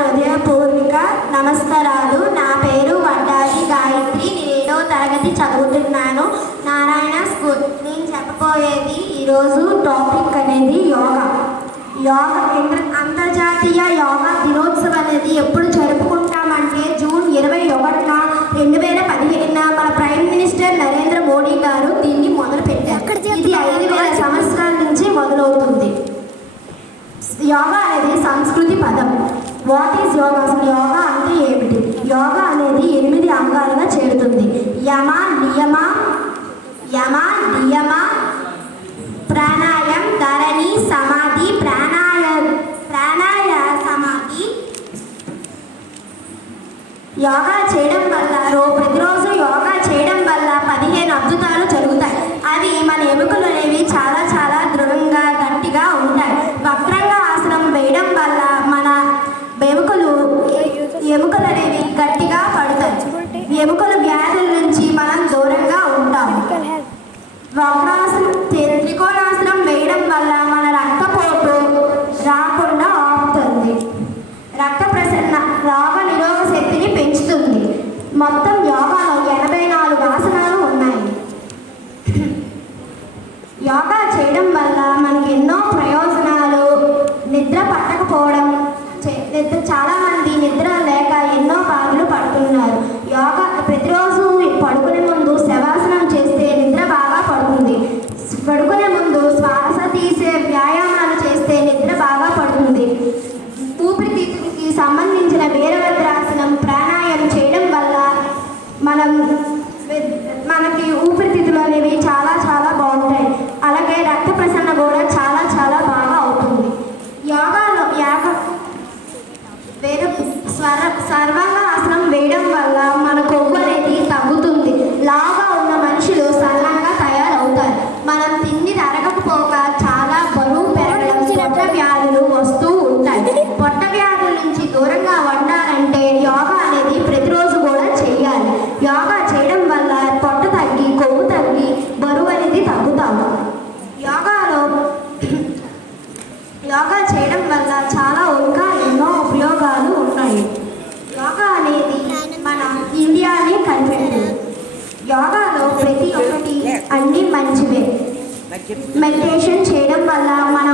హృదయపూర్వక నమస్కారాలు. నా పేరు వడ్డాది గాయత్రి. నేను 7వ తరగతి చదువుతున్నాను, నారాయణ స్కూల్. నేను చెప్పబోయేది ఈరోజు టాపిక్ అనేది యోగా. అంతర్జాతీయ యోగా దినోత్సవం అనేది ఎప్పుడు జరుపుకుంటామంటే జూన్ 21న 2015 మన ప్రైమ్ మినిస్టర్ నరేంద్ర మోడీ గారు దీన్ని మొదలుపెట్టారు. ఇది 5000 సంవత్సరాల నుంచి మొదలవుతుంది. యోగా అనేది సంస్కృతి పదం. What is yoga? అసలు యోగా అంటే ఏమిటి? యోగా అనేది 8 అంగాలుగా చేరుతుంది. యమ నియమ ప్రాణాయామ ధరణి సమాధి ప్రాణాయ సమాధి. యోగా చేయడం వల్ల ప్రతిరోజు యోగా చేయడం వల్ల 15 అద్భుతాలు జరుగుతాయి. అవి మన ఎముకలు అనేవి చాలా చాలా దృఢంగా గట్టిగా ఉంటాయి. వక్రంగా ఆసనం వేయడం వల్ల మన ఎముకలు అనేవి గట్టిగా పడతాయి. ఎముకల వ్యాధుల నుంచి మనం దూరంగా ఉంటాం. త్రికోణాసనం వేయడం వల్ల మన రక్తపోటు రాకుండా ఆపుతుంది. రక్త ప్రసరణ రోగ నిరోధక శక్తిని పెంచుతుంది. మొత్తం యోగాలో 84 ఆసనాలు ఉన్నాయి. యోగా చేయడం వల్ల మనకి ఎన్నో ప్రయోజనాలు. నిద్ర పట్టకపోవడం, చాలా మంది నిద్ర లేక ఎన్నో బాధలు పడుతున్నారు. యోగా ప్రతిరోజు పడుకునే ముందు శవాసనం చేస్తే నిద్ర బాగా పడుతుంది. పడుకునే ముందు శ్వాస తీసే వ్యాయామాలు చేస్తే నిద్ర బాగా పడుతుంది. ఊపిరితిత్తులకి సంబంధించిన వీరభద్రాసనం ప్రాణాయామం చేయడం వల్ల మనకి ఊపిరితిత్తులు అనేవి చాలా చాలా బాగుంటాయి. అలాగే రక్త ప్రసరణ కూడా చాలా చాలా బాగా అవుతుంది. సర్వాంగాసనం వేయడం వల్ల మన కొవ్వు అనేది తగ్గుతుంది. లావుగా ఉన్న మనుషులు సరళంగా తయారవుతారు. మనం తిండి అరగకపోక చాలా బరువు పెరగడం, పొట్ట వ్యాధులు వస్తూ ఉంటాయి. పొట్ట వ్యాధుల నుంచి దూరంగా ఉండాలంటే యోగా అనేది ప్రతిరోజు కూడా చేయాలి. యోగా చేయడం వల్ల పొట్ట తగ్గి కొవ్వు తగ్గి బరువు అనేది తగ్గుతాము. యోగా చేయడం వల్ల చాలా ఇంకా ఎన్నో ఉపయోగాలు ఉన్నాయి. యోగా అనేది మన ఇండియాని కనిపెట్టింది. యోగాలో ప్రతి ఒక్కటి అన్ని మంచివే. మెడిటేషన్ చేయడం వల్ల మన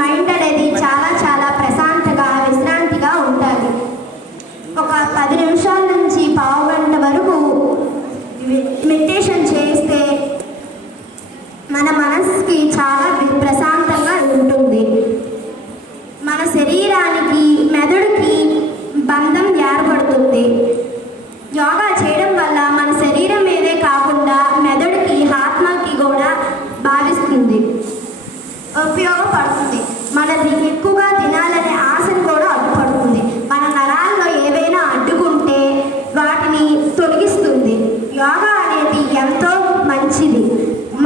మైండ్ అనేది చాలా చాలా ప్రశాంతంగా విశ్రాంతిగా ఉంటుంది. ఒక 10 నిమిషాల నుంచి పావు గంట వరకు మెడిటేషన్ చేస్తే మన మనసుకి చాలా ప్రశాంతంగా ఉంటుంది. మన శరీరానికి మెదడుకి బంధం ఏర్పడుతుంది. యోగా చేయడం వల్ల మన శరీరం మీదే కాకుండా మెదడుకి ఆత్మకి కూడా భావిస్తుంది, ఉపయోగపడుతుంది. మనది ఎక్కువగా తినాలనే ఆశను కూడా అడ్డుపడుతుంది. మన నరాల్లో ఏవైనా అడ్డుకుంటే వాటిని తొలగిస్తుంది. యోగా అనేది ఎంతో మంచిది.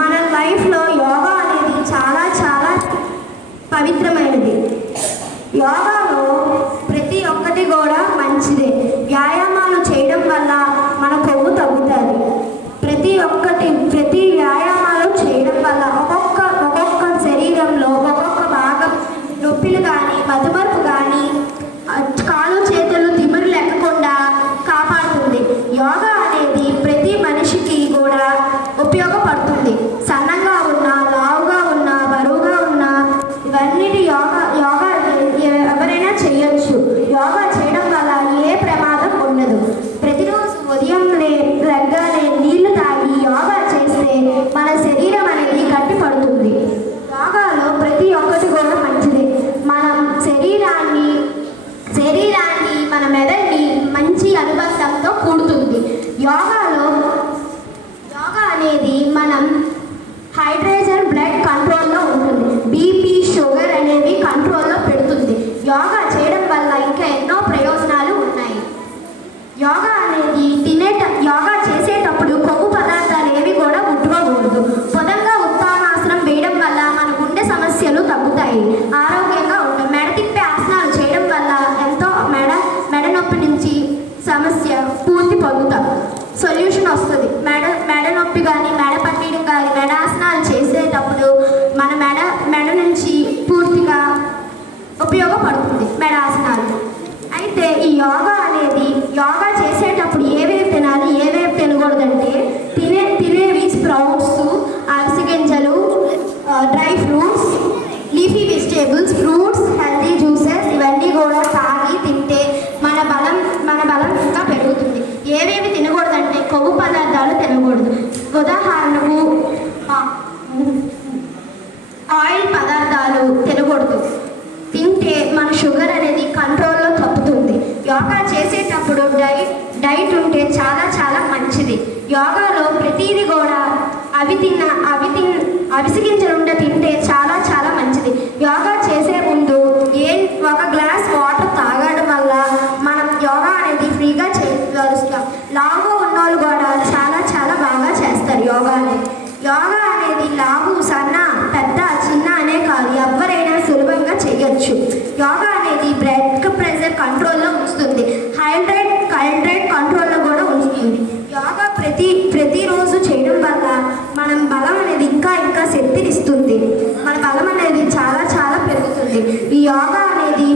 మన లైఫ్లో యోగా అనేది చాలా చాలా పవిత్రమైనది. యోగాలో ప్రతి ఒక్కటి కూడా మంచిదే. వ్యాయామాలు చేయడం వల్ల మన కొవ్వు తగ్గుతుంది. ప్రతి వ్యాయామాలు చేయడం వల్ల ఒక్కొక్క శరీరంలో ఒక్కొక్క భాగం నొప్పిలు కానీ మధుమరుపు కానీ కాళ్ళు చేతులు తిమ్మిరి లేకుండా కాపాడుతుంది. యోగా అనేది ప్రతి మనిషికి కూడా ఉపయోగపడుతుంది. సన్నగా ఉన్నా, లావుగా ఉన్నా, బరువుగా ఉన్నా ఇవన్నిటి యోగా ఎవరైనా చేయొచ్చు. యోగా చేయడం వల్ల ఏ ప్రమాదం ఉండదు. ప్రతిరోజు ఉదయం లెగ్గానే నీళ్లు తాగి యోగా చేస్తే మన శరీరం అనేది గట్టిపడుతుంది. యోగాలో ప్రతి ఒక్కటి కూడా మంచిది. మనం శరీరాన్ని మన మెదడుని మంచి అనుబంధంతో కూడుతుంది. యోగా అనేది మనం హైడ్రేషన్ బ్లడ్ కంట్రోల్లో ఉంటుంది. బీపీ షుగర్ అనేవి కంట్రోల్లో పెడుతుంది. యోగా చేయడం వల్ల ఇంకా ఎన్నో ప్రయోజనాలు ఉన్నాయి. యోగా చేసేటప్పుడు కొవ్వు పదార్థాలు ఏవి కూడా ముట్టుకోకూడదు. పొదంగా ఉత్తానాసనం వేయడం వల్ల మన గుండె సమస్యలు తగ్గుతాయి, ఆరోగ్యంగా ఉంటాయి. మెడ తిప్పే ఆసనాలు చేయడం వల్ల ఎంతో మెడ నొప్పి నుంచి సమస్య పూర్తి పొందుతాం, సొల్యూషన్ వస్తుంది. మెడ నొప్పి కానీ మెడ పట్టడం కానీ మెడాసనాలు చేసేటప్పుడు మన మెడ నుంచి పూర్తిగా ఉపయోగపడుతుంది మెడాసనాలు. అయితే స్ప్రౌట్స్, అవిసె గింజలు, dry fruits, leafy vegetables, fruits, healthy juices ఇవన్నీ కూడా తాగి తింటే మన బలం ఇంకా పెరుగుతుంది. ఏవేవి తినకూడదంటే కొవ్వు పదార్థాలు తినకూడదు. ఉదాహరణకు ఆయిల్ పదార్థాలు తినకూడదు. తింటే మన షుగర్ అనేది కంట్రోల్లో తప్పుతుంది. యోగా చేసేటప్పుడు డైట్ ఉంటే చాలా చాలా మంచిది. యోగాలో ప్రతిదీ కూడా అవిసె గింజలుంటే తింటే చాలా చాలా మంచిది. యోగా చేసే ముందు ఒక గ్లాస్ వాటర్ తాగడం వల్ల మనం యోగా అనేది ఫ్రీగా చేయగలుగుతాం. లావు ఉన్నోళ్ళు కూడా చాలా చాలా బాగా చేస్తారు యోగా అనేది లావు, సన్న, పెద్ద, చిన్న అనే కాదు, ఎవరైనా సులభంగా చేయొచ్చు. యోగా అనేది బ్లడ్ ప్రెషర్ కంట్రోల్లో ఉంచుతుంది. హైడ్రేట్ కంట్రోల్లో కూడా ఉంచుతుంది. యోగా ప్రతిరోజు చేయడం వల్ల మనం బలం అనేది ఇంకా శక్తినిస్తుంది. మన బలం అనేది చాలా చాలా పెరుగుతుంది. ఈ యోగా అనేది